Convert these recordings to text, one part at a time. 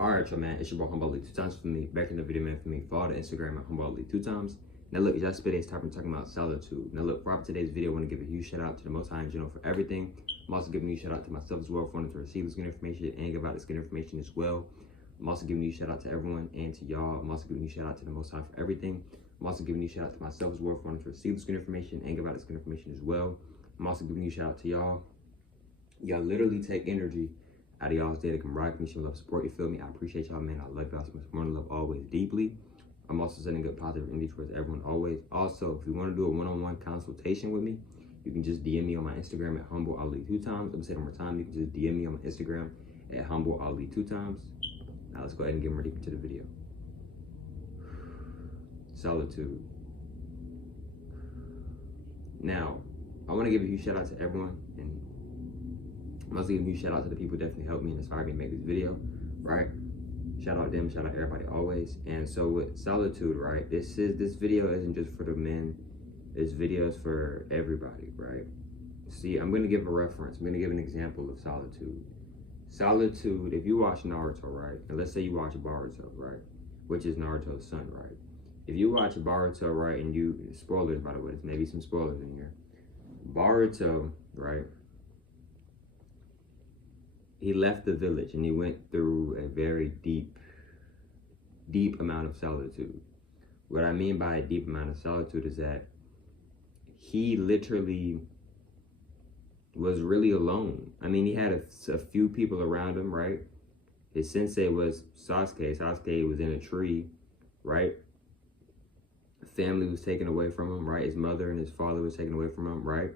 Alright, y'all, man, it's your boy Humble 2 times for me. Back in the video, man, for me. Follow the Instagram at Humble 2 times. Now, look, y'all spent today's topic talking about solitude. Now, look, for today's video, I want to give a huge shout out to the Most High in general for everything. I'm also giving you a shout out to myself as well for wanting to receive this good information and give out this good information as well. I'm also giving you a shout out to everyone and to y'all. I'm also giving you a shout out to the Most High for everything. I'm also giving you a shout out to myself as well for wanting to receive this good information and give out this good information as well. I'm also giving you a shout out to y'all. Y'all literally take energy out of y'all's day to come rock me, show love, support, you feel me? I appreciate y'all, man. I love y'all so much more. Love always deeply. I'm also sending good positive energy towards everyone always. Also, if you want to do a one-on-one consultation with me, you can just DM me on my Instagram at HumbleAli 2 times. I'm saying one more time, you can just DM me on my Instagram at HumbleAli 2 times. Now let's go ahead and get ready to the video. Solitude. Now, I want to give a huge shout out to everyone, and I'm also giving a huge shout out to the people who definitely helped me and inspired me to make this video, right? Shout out them, shout out everybody always. And so with solitude, right? This video isn't just for the men. This video is for everybody, right? See, I'm gonna give a reference. I'm gonna give an example of solitude. Solitude, if you watch Naruto, right? And let's say you watch Boruto, right? Which is Naruto's son, right? If you watch Boruto, right, and spoilers, by the way, there's maybe some spoilers in here. Boruto, right? He left the village and he went through a very deep amount of solitude. What I mean by a deep amount of solitude is that he literally was really alone. I mean, he had a few people around him, right? His sensei was Sasuke. Sasuke was in a tree, right? Family was taken away from him, right? His mother and his father was taken away from him, right?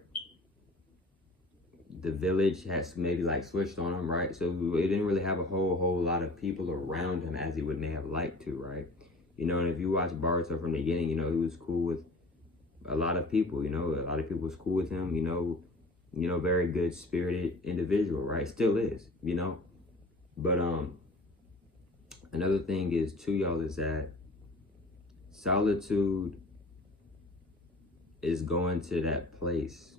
The village has maybe like switched on him, right? So he didn't really have a whole lot of people around him as he may have liked to, right? You know, and if you watch Boruto from the beginning, you know, he was cool with a lot of people, you know, a lot of people was cool with him, you know, very good spirited individual, right? Still is, you know. But another thing is too, y'all, is that solitude is going to that place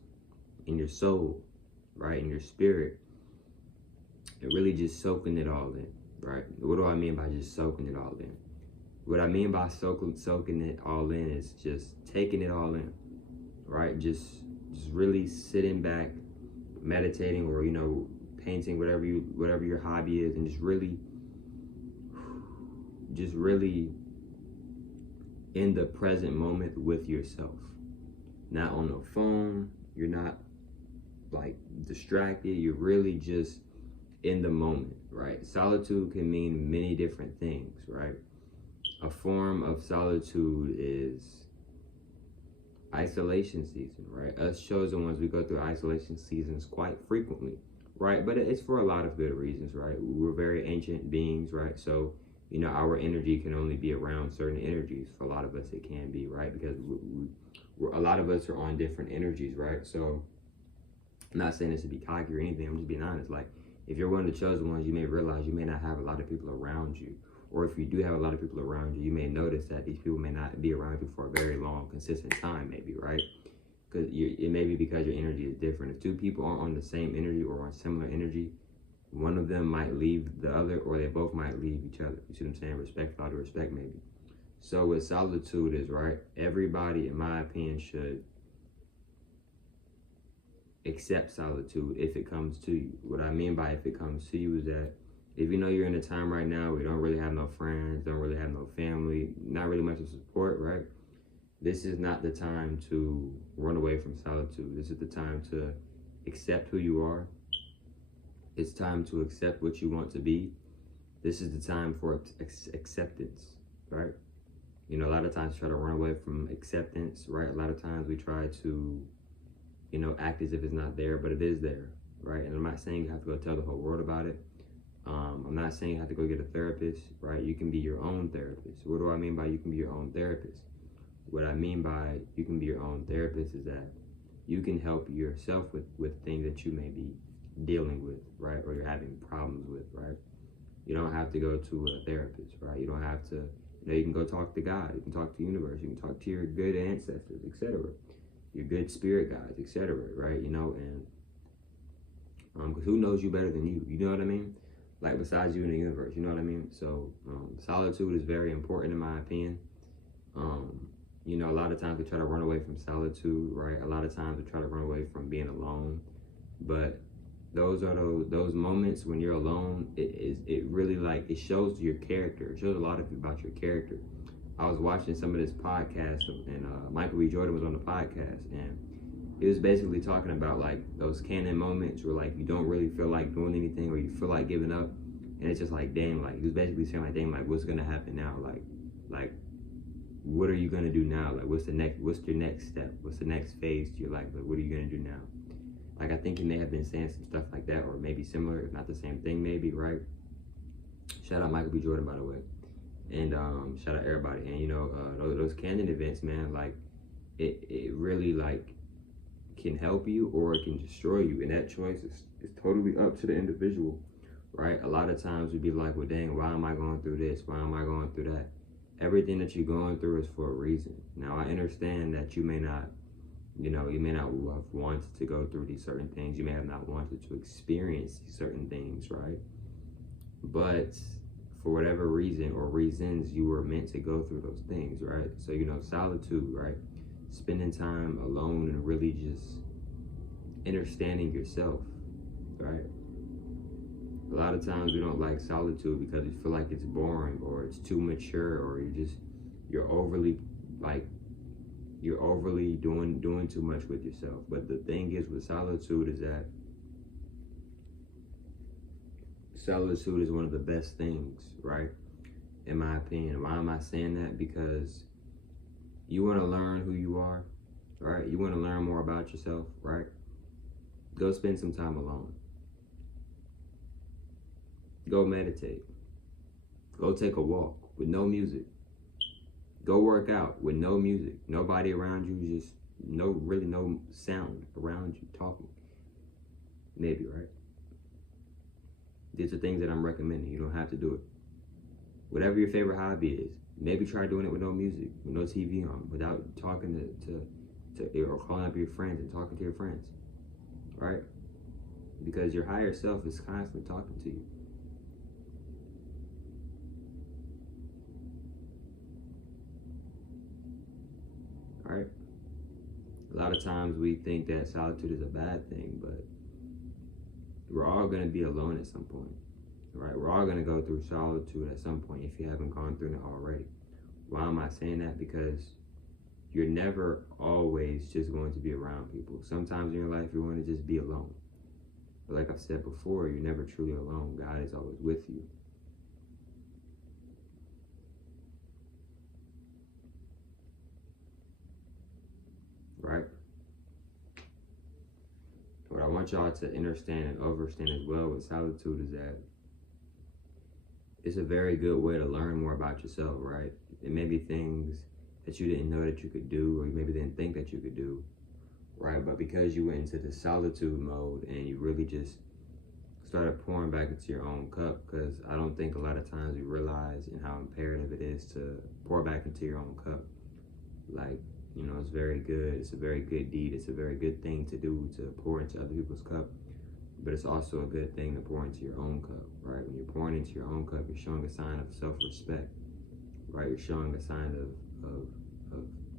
in your soul, right, in your spirit, and really just soaking it all in, right? What do I mean by just soaking it all in? What I mean by soaking it all in is just taking it all in, right? Just really sitting back, meditating, or, you know, painting, whatever your hobby is, and just really in the present moment with yourself. Not on the phone, you're not like distracted, you're really just in the moment, right? Solitude can mean many different things, right? A form of solitude is isolation season, right? Us chosen ones, we go through isolation seasons quite frequently, right? But it's for a lot of good reasons, right? We're very ancient beings, right? So, you know, our energy can only be around certain energies. For a lot of us, it can be, right? Because a lot of us are on different energies, right? So, I'm not saying this to be cocky or anything. I'm just being honest. Like, if you're one of the chosen ones, you may realize you may not have a lot of people around you. Or if you do have a lot of people around you, you may notice that these people may not be around you for a very long, consistent time, maybe, right? Because it may be because your energy is different. If two people aren't on the same energy or on similar energy, one of them might leave the other, or they both might leave each other. You see what I'm saying? Respect, out of respect, maybe. So with solitude is, right, everybody, in my opinion, should accept solitude if it comes to you. What I mean by if it comes to you is that if you know you're in a time right now where you don't really have no friends, don't really have no family, not really much of support, right? This is not the time to run away from solitude. This is the time to accept who you are. It's time to accept what you want to be. This is the time for acceptance, right? You know, a lot of times we try to run away from acceptance, right? A lot of times we try to, you know, act as if it's not there, but it is there, right? And I'm not saying you have to go tell the whole world about it. I'm not saying you have to go get a therapist, right? You can be your own therapist. What do I mean by you can be your own therapist? What I mean by you can be your own therapist is that you can help yourself with things that you may be dealing with, right? Or you're having problems with, right? You don't have to go to a therapist, right? You don't have to, you know, you can go talk to God. You can talk to the universe. You can talk to your good ancestors, etc. Your good spirit guides, etc. Right? You know, and because who knows you better than you? You know what I mean? like besides you in the universe. You know what I mean? So solitude is very important in my opinion. Um, you know, a lot of times we try to run away from solitude, right? A lot of times we try to run away from being alone, but those are those moments when you're alone. It really like it shows your character. It shows a lot of about your character. I was watching some of this podcast, and Michael B. Jordan was on the podcast, and he was basically talking about like those canon moments where like you don't really feel like doing anything or you feel like giving up, and it's just like damn, like he was basically saying like damn, like what's gonna happen now, like what are you gonna do now, like what's your next step, what's the next phase to your life, like what are you gonna do now? Like I think he may have been saying some stuff like that, or maybe similar, if not the same thing, maybe, right? Shout out Michael B. Jordan, by the way, and shout out everybody, and you know those canon events, man, like it really like can help you or it can destroy you, and that choice is totally up to the individual, right? A lot of times we'd be like, well dang, why am I going through this, why am I going through that? Everything that you're going through is for a reason. Now I understand that you may not have wanted to go through these certain things, you may have not wanted to experience these certain things, right? But for whatever reason or reasons, you were meant to go through those things, right? So you know, solitude, right? Spending time alone and really just understanding yourself, right? A lot of times we don't like solitude because we feel like it's boring or it's too mature, or you're overly doing too much with yourself. But the thing is with solitude is that solitude is one of the best things, right? In my opinion. Why am I saying that? Because you want to learn who you are, right? You want to learn more about yourself, right? Go spend some time alone. Go meditate. Go take a walk with no music. Go work out with no music. Nobody around you, just no sound around you talking. Maybe, right? These are things that I'm recommending. You don't have to do it. Whatever your favorite hobby is, maybe try doing it with no music, with no TV on, without talking to or calling up your friends and talking to your friends, right? Because your higher self is constantly talking to you. Right? A lot of times we think that solitude is a bad thing, but we're all going to be alone at some point, right? We're all going to go through solitude at some point if you haven't gone through it already. Why am I saying that? Because you're never always just going to be around people. Sometimes in your life you're going to just be alone. But like I've said before, you're never truly alone. God is always with you. Right? What I want y'all to understand and understand as well with solitude is that it's a very good way to learn more about yourself, right? It may be things that you didn't know that you could do, or you maybe didn't think that you could do, right? But because you went into the solitude mode and you really just started pouring back into your own cup, because I don't think a lot of times we realize and how imperative it is to pour back into your own cup. Like, you know, it's very good. It's a very good deed. It's a very good thing to do, to pour into other people's cup. But it's also a good thing to pour into your own cup, right? When you're pouring into your own cup, you're showing a sign of self-respect, right? You're showing a sign of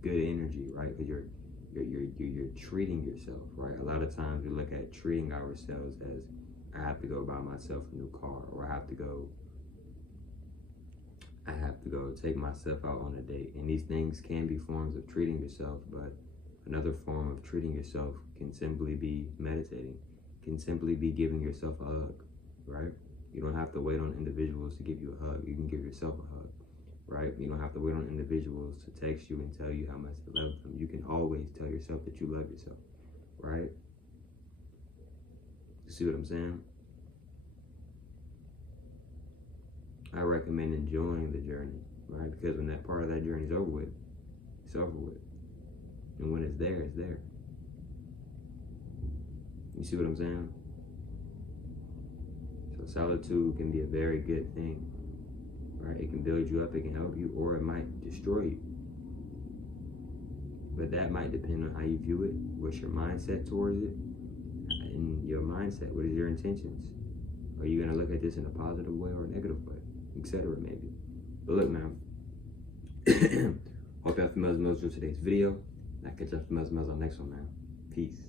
good energy, right? Because you're treating yourself, right? A lot of times we look at treating ourselves as, I have to go buy myself a new car, or I have to go take myself out on a date. And these things can be forms of treating yourself, but another form of treating yourself can simply be meditating, can simply be giving yourself a hug, right? You don't have to wait on individuals to give you a hug. You can give yourself a hug, right? You don't have to wait on individuals to text you and tell you how much you love them. You can always tell yourself that you love yourself, right? You see what I'm saying? I recommend enjoying the journey, right? Because when that part of that journey is over with, it's over with. And when it's there, it's there. You see what I'm saying? So solitude can be a very good thing, right? It can build you up, it can help you, or it might destroy you. But that might depend on how you view it, what's your mindset towards it, and your mindset, what is your intentions? Are you gonna look at this in a positive way or a negative way, etc. Maybe. But look, man. Hope y'all familiar with today's video. I catch up with on the next one, man. Peace.